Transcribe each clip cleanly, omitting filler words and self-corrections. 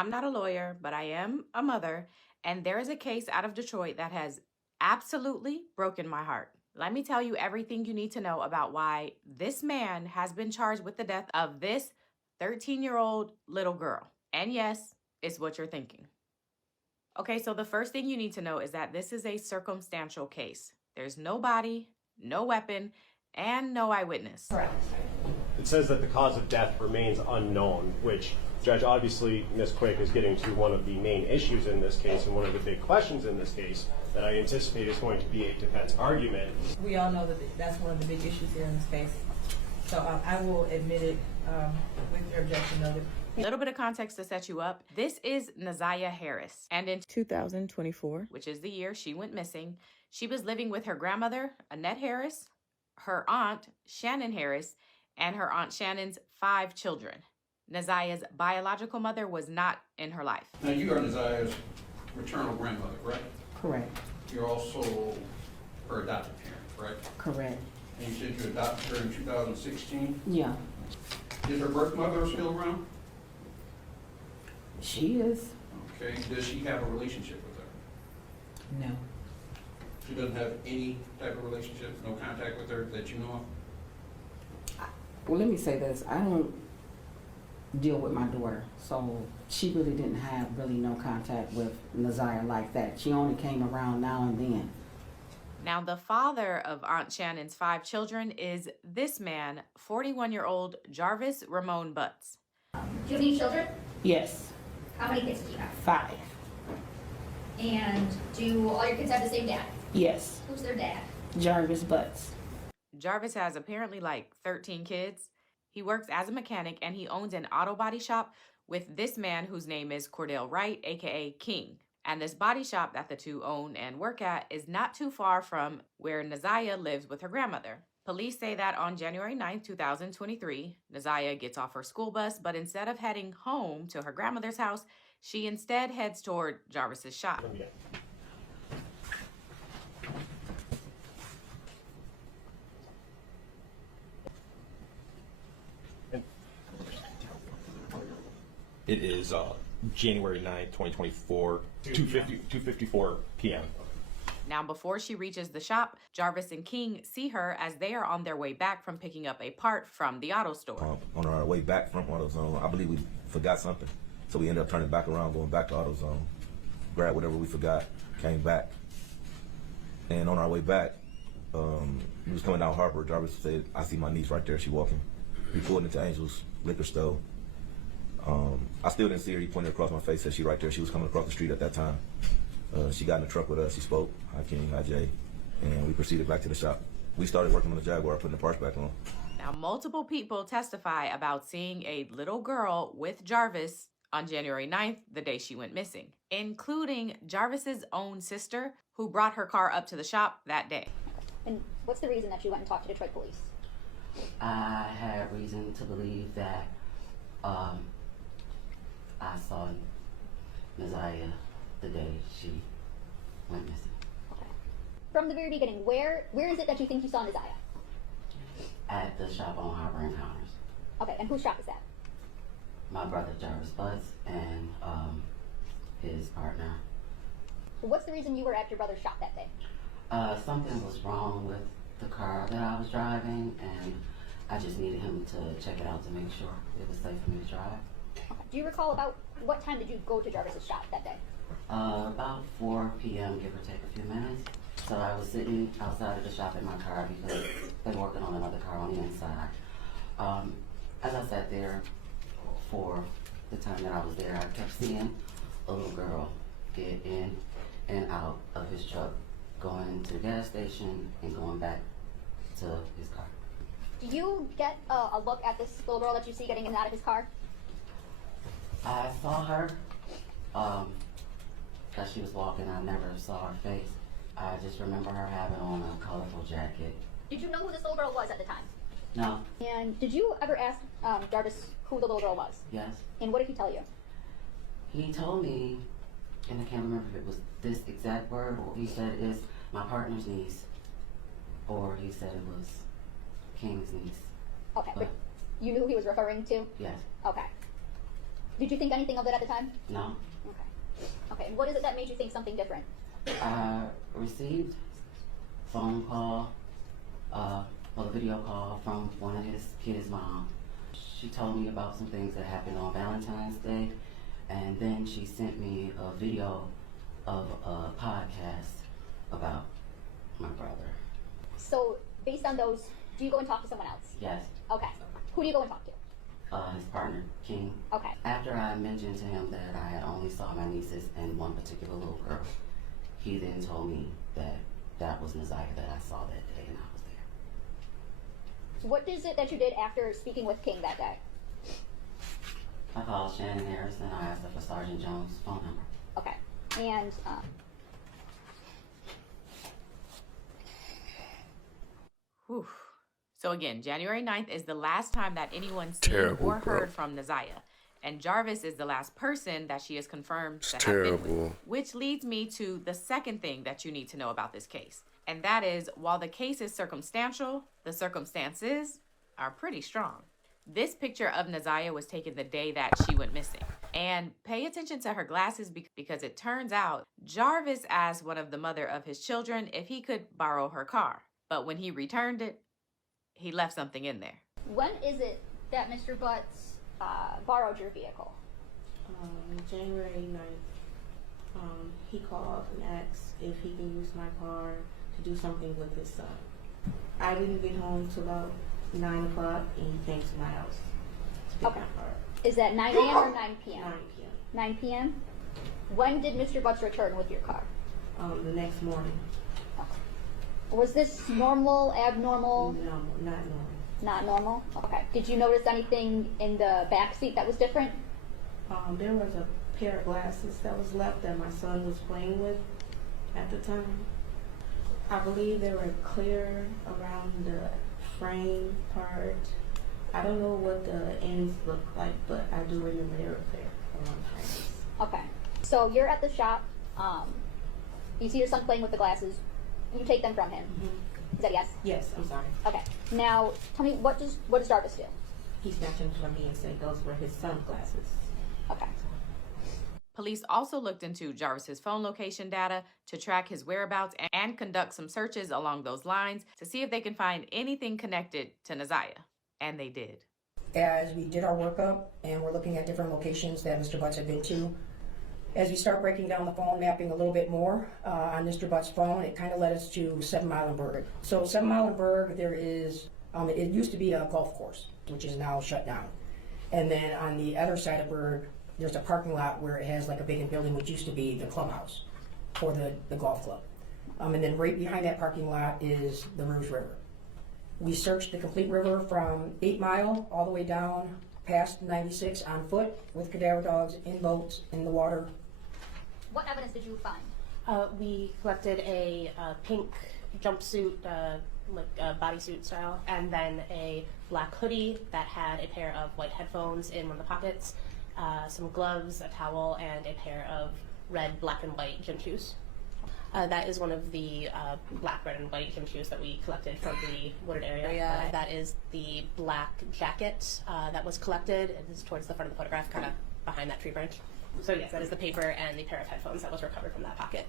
I'm not a lawyer, but I am a mother, and there is a case out of Detroit that has absolutely broken my heart. Let me tell you everything you need to know about why this man has been charged with the death of this 13-year-old little girl. And yes, it's what you're thinking. Okay, so the first thing you need to know is that this is a circumstantial case. There's no body, no weapon, and no eyewitness. Correct. It says that the cause of death remains unknown, which, Judge, obviously Ms. Quick is getting to one of the main issues in this case and one of the big questions in this case that I anticipate is going to be a defense argument. We all know that that's one of the big issues here in this case. So I will admit it with your objection noted. A little bit of context to set you up. This is Naziah Harris. And in 2024, which is the year she went missing, she was living with her grandmother, Annette Harris, her aunt, Shannon Harris, and her aunt Shannon's 5 children. Naziah's biological mother was not in her life. Now, you are Naziah's maternal grandmother, right? Correct. You're also her adopted parent, right? Correct. And you said you adopted her in 2016? Yeah. Is her birth mother still around? She is. Okay. Does she have a relationship with her? No. She doesn't have any type of relationship, no contact with her that you know of? Well, let me say this. I don't deal with my daughter, so she really didn't have no contact with Naziah like that. She only came around now and then. Now, the father of Aunt Shannon's 5 children is this man, 41-year-old Jarvis Ramon Butts. Do you have any children? Yes. How many kids do you have? 5. And do all your kids have the same dad? Yes. Who's their dad? Jarvis Butts. Jarvis has apparently like 13 kids. He works as a mechanic and he owns an auto body shop with this man whose name is Cordell Wright, aka King. And this body shop that the two own and work at is not too far from where Naziah lives with her grandmother. Police say that on January 9th, 2023, Naziah gets off her school bus, but instead of heading home to her grandmother's house, she instead heads toward Jarvis's shop. It is January 9th, 2024, 2:54 p.m. Now, before she reaches the shop, Jarvis and King see her as they are on their way back from picking up a part from the auto store. On our way back from AutoZone, I believe we forgot something. So we ended up turning back around, going back to AutoZone, grabbed whatever we forgot, came back. And on our way back, we was coming down Harbor. Jarvis said, I see my niece right there, she walking. We pulled into Angel's liquor store. I still didn't see her. He pointed across my face, said she right there. She was coming across the street at that time. She got in the truck with us. She spoke, hi King, hi Jay, and we proceeded back to the shop. We started working on the Jaguar, putting the parts back on. Now, multiple people testify about seeing a little girl with Jarvis on January 9th, the day she went missing, including Jarvis's own sister, who brought her car up to the shop that day. And what's the reason that you went and talked to Detroit police? I had reason to believe that I saw Naziah the day she went missing. Okay. From the very beginning, where is it that you think you saw Naziah? At the shop on Harbor Encounters. Okay, and whose shop is that? My brother Jarvis Butts and his partner. What's the reason you were at your brother's shop that day? Something was wrong with the car that I was driving, and I just needed him to check it out to make sure it was safe for me to drive. Okay. Do you recall about what time did you go to Jarvis's shop that day? About 4 p.m., give or take a few minutes. So I was sitting outside of the shop in my car because they were working on another car on the inside. As I sat there for the time that I was there, I kept seeing a little girl get in and out of his truck, going to the gas station and going back to his car. Do you get a look at this little girl that you see getting in and out of his car? I saw her as she was walking. I never saw her face. I just remember her having on a colorful jacket. Did you know who this little girl was at the time? No. And did you ever ask Jarvis who the little girl was? Yes. And what did he tell you? He told me, and I can't remember if it was this exact word, or he said it's my partner's niece, or he said it was King's niece. Okay, but you knew who he was referring to? Yes. Okay. Did you think anything of it at the time? No. Okay. Okay, and what is it that made you think something different? I received phone call, or a video call from one of his kids' mom. She told me about some things that happened on Valentine's Day, and then she sent me a video of a podcast about my brother. So, based on those, do you go and talk to someone else? Yes, Okay. Who do you go and talk to? his partner, King. Okay. After I mentioned to him that I had only saw my nieces and one particular little girl, he then told me that that was Naziah that I saw that day and I was there. What is it that you did after speaking with King that day? I called Shannon Harris and I asked her for Sergeant Jones' phone number. Okay. And, Whew. So again, January 9th is the last time that anyone's seen or heard from Naziah. And Jarvis is the last person that she is confirmed to have been with. Which leads me to the second thing that you need to know about this case. And that is, while the case is circumstantial, the circumstances are pretty strong. This picture of Naziah was taken the day that she went missing. And pay attention to her glasses because it turns out Jarvis asked one of the mother of his children if he could borrow her car. But when he returned it, he left something in there. when is it that Mr. Butts borrowed your vehicle? January 9th. He called and asked if he can use my car to do something with his son. I didn't get home till about 9 o'clock, and he came to my house to pick Okay. my car. Is that 9 a.m. or 9 p.m.? 9 p.m. 9 p.m.? When did Mr. Butts return with your car? The next morning. Was this normal, abnormal? No, not normal. Not normal? Okay. Did you notice anything in the back seat that was different? There was a pair of glasses that was left that my son was playing with at the time. I believe they were clear around the frame part. I don't know what the ends look like, but I do remember they were clear around the frames. Okay. So you're at the shop. You see your son playing with the glasses. You take them from him. Mm-hmm. Is that a yes? Yes, I'm sorry. Okay. Now, tell me, what does Jarvis do? He snatched them from me and said those were his son's glasses. Okay. Police also looked into Jarvis's phone location data to track his whereabouts and conduct some searches along those lines to see if they can find anything connected to Naziah. And they did. As we did our workup and we're looking at different locations that Mr. Butts had been to, as we start breaking down the phone mapping a little bit more on Mr. Butts' phone, it kind of led us to 7 Mile and Berg. So 7 Mile and Berg, there is, it used to be a golf course, which is now shut down. And then on the other side of Berg, there's a parking lot where it has like a vacant building, which used to be the clubhouse for the golf club. And then right behind that parking lot is the Rouge River. We searched the complete river from 8 Mile all the way down past 96 on foot with cadaver dogs in boats in the water. What evidence did you find? We collected a pink jumpsuit, bodysuit style, and then a black hoodie that had a pair of white headphones in one of the pockets, some gloves, a towel, and a pair of red, black, and white gym shoes. That is one of the black, red, and white gym shoes that we collected from the wooded area. That is the black jacket that was collected. It is towards the front of the photograph, kind of behind that tree branch. So yes, that is the paper and the pair of headphones that was recovered from that pocket.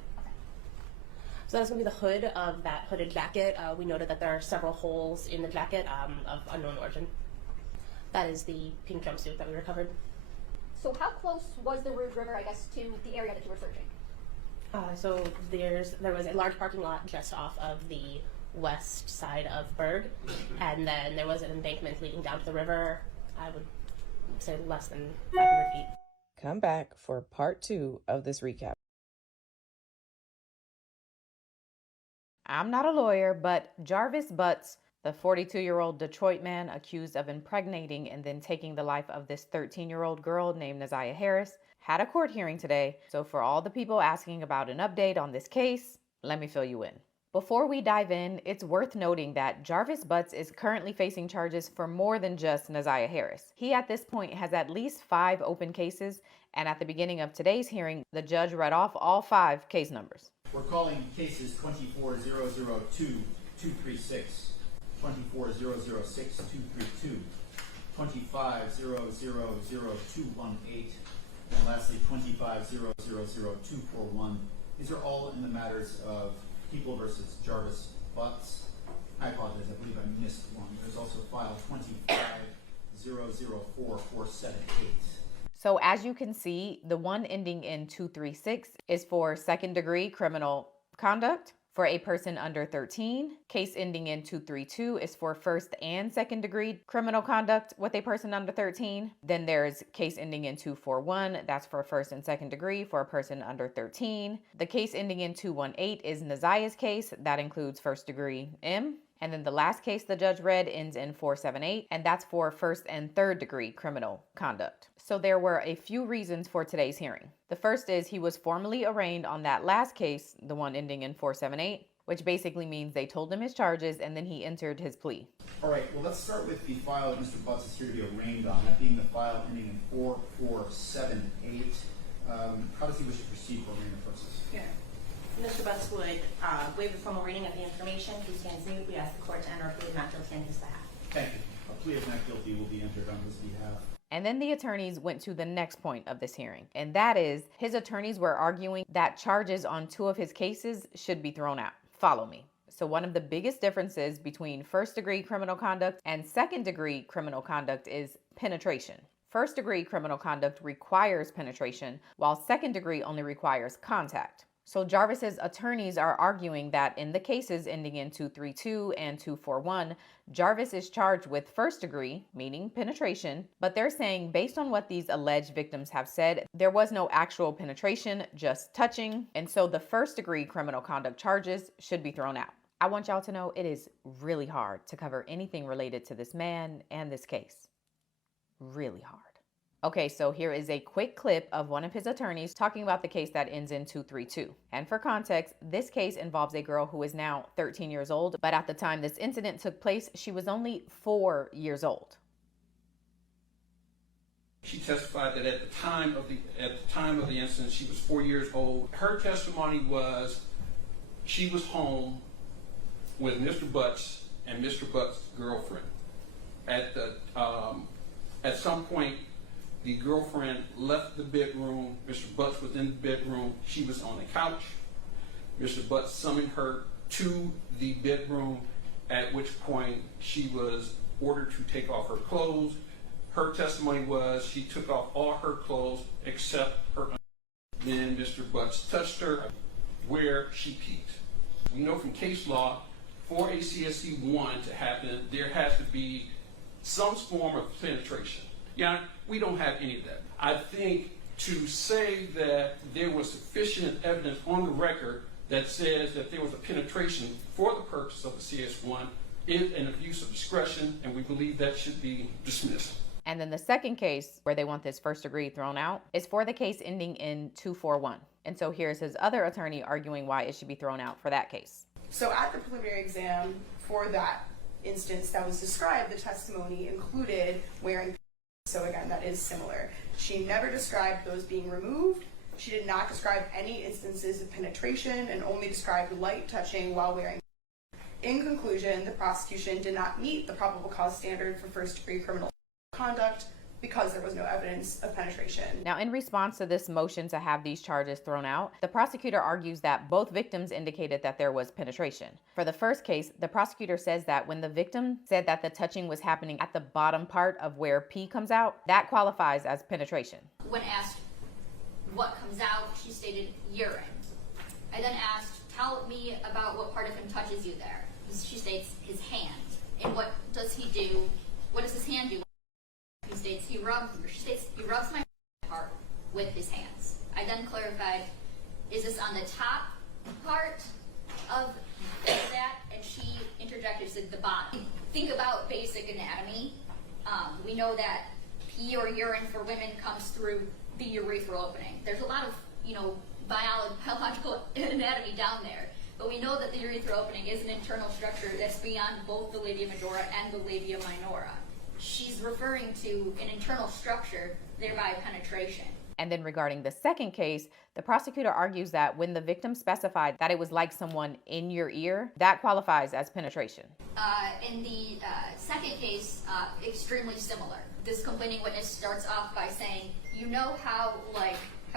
So that's going to be the hood of that hooded jacket. We noted that there are several holes in the jacket of unknown origin. That is the pink jumpsuit that we recovered. So how close was the Rouge River, I guess, to the area that you were searching? So there was a large parking lot just off of the west side of Berg, and then there was an embankment leading down to the river. I would say less than 500 feet. Come back for part 2 of this recap. I'm not a lawyer, but Jarvis Butts, the 42-year-old Detroit man accused of impregnating and then taking the life of this 13-year-old girl named Naziah Harris, had a court hearing today. So for all the people asking about an update on this case, let me fill you in. Before we dive in, it's worth noting that Jarvis Butts is currently facing charges for more than just Naziah Harris. He at this point has at least 5 open cases, and at the beginning of today's hearing, the judge read off all 5 case numbers. We're calling cases 24002-236, 24006-232, 25000218, and lastly 25000241. These are all in the matters of People versus Jarvis Butts. I apologize, I believe I missed one. There's also file 25004478. So as you can see, the one ending in 236 is for second-degree criminal conduct for a person under 13. Case ending in 232 is for first and second degree criminal conduct with a person under 13. Then there's case ending in 241. That's for first and second degree for a person under 13. The case ending in 218 is Naziah's case. That includes first degree M. And then the last case the judge read ends in 478, and that's for first and third degree criminal conduct. So there were a few reasons for today's hearing. The first is he was formally arraigned on that last case, the one ending in 478, which basically means they told him his charges and then he entered his plea. All right, well, let's start with the file that Mr. Butts is here to be arraigned on, that being the file ending in 4478. How does he wish to proceed for arraignment purposes? Yeah. Mr. Butts would waive the formal reading of the information. He stands mute. We ask the court to enter a plea of not guilty on his behalf. Thank you. A plea of not guilty will be entered on his behalf. And then the attorneys went to the next point of this hearing, and that is his attorneys were arguing that charges on two of his cases should be thrown out. Follow me. So one of the biggest differences between first degree criminal conduct and second degree criminal conduct is penetration. First degree criminal conduct requires penetration, while second degree only requires contact. So Jarvis's attorneys are arguing that in the cases ending in 232 and 241, Jarvis is charged with first degree, meaning penetration, but they're saying based on what these alleged victims have said, there was no actual penetration, just touching, and so the first degree criminal conduct charges should be thrown out. I want y'all to know it is really hard to cover anything related to this man and this case. Really hard. Okay, so here is a quick clip of one of his attorneys talking about the case that ends in 232. And for context, this case involves a girl who is now 13 years old, but at the time this incident took place, she was only 4 years old. She testified that at the time of the incident, she was 4 years old. Her testimony was she was home with Mr. Butts and Mr. Butts' girlfriend. At some point, the girlfriend left the bedroom. Mr. Butts was in the bedroom. She was on the couch. Mr. Butts summoned her to the bedroom, at which point she was ordered to take off her clothes. Her testimony was she took off all her clothes except her underwear. Then Mr. Butts touched her where she peeked. We know from case law, for a CSC 1 to happen, there has to be some form of penetration. Yeah, we don't have any of that. I think to say that there was sufficient evidence on the record that says that there was a penetration for the purpose of a CS1 is an abuse of discretion, and we believe that should be dismissed. And then the second case where they want this first degree thrown out is for the case ending in 241. And so here's his other attorney arguing why it should be thrown out for that case. So at the preliminary exam for that instance that was described, the testimony included wearing. So again, that is similar. She never described those being removed. She did not describe any instances of penetration and only described light touching while wearing. In conclusion, the prosecution did not meet the probable cause standard for first-degree criminal conduct because there was no evidence of penetration. Now, in response to this motion to have these charges thrown out, the prosecutor argues that both victims indicated that there was penetration. For the first case, the prosecutor says that when the victim said that the touching was happening at the bottom part of where pee comes out, that qualifies as penetration. When asked what comes out, she stated urine. I then asked, tell me about what part of him touches you there. She states his hand. And what does he do? What does his hand do? She states he rubs my part with his hands. I then clarified, is this on the top part of that? And she interjected, said the bottom. Think about basic anatomy. We know that pee or urine for women comes through the urethral opening. There's a lot of, biological anatomy down there. But we know that the urethral opening is an internal structure that's beyond both the labia majora and the labia minora. She's referring to an internal structure, thereby penetration. And then regarding the second case, the prosecutor argues that when the victim specified that it was like someone in your ear, that qualifies as penetration. In the second case, extremely similar. This complaining witness starts off by saying, you know how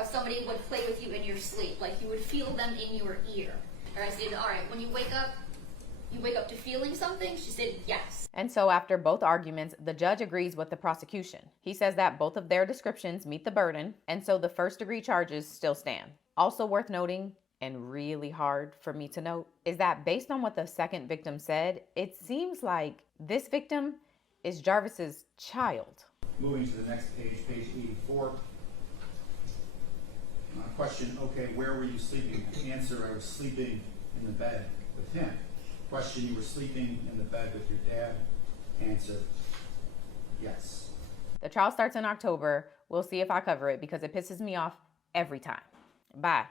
somebody would play with you in your sleep, like you would feel them in your ear. Or I said, all right, when you wake up to feeling something? She said yes. And so after both arguments, the judge agrees with the prosecution. He says that both of their descriptions meet the burden, and so the first-degree charges still stand. Also worth noting, and really hard for me to note, is that based on what the second victim said, it seems like this victim is Jarvis's child. Moving to the next page, page 84. Question, okay, where were you sleeping? Answer, I was sleeping in the bed with him. Question, you were sleeping in the bed with your dad? Answer, yes. The trial starts in October. We'll see if I cover it because it pisses me off every time. Bye.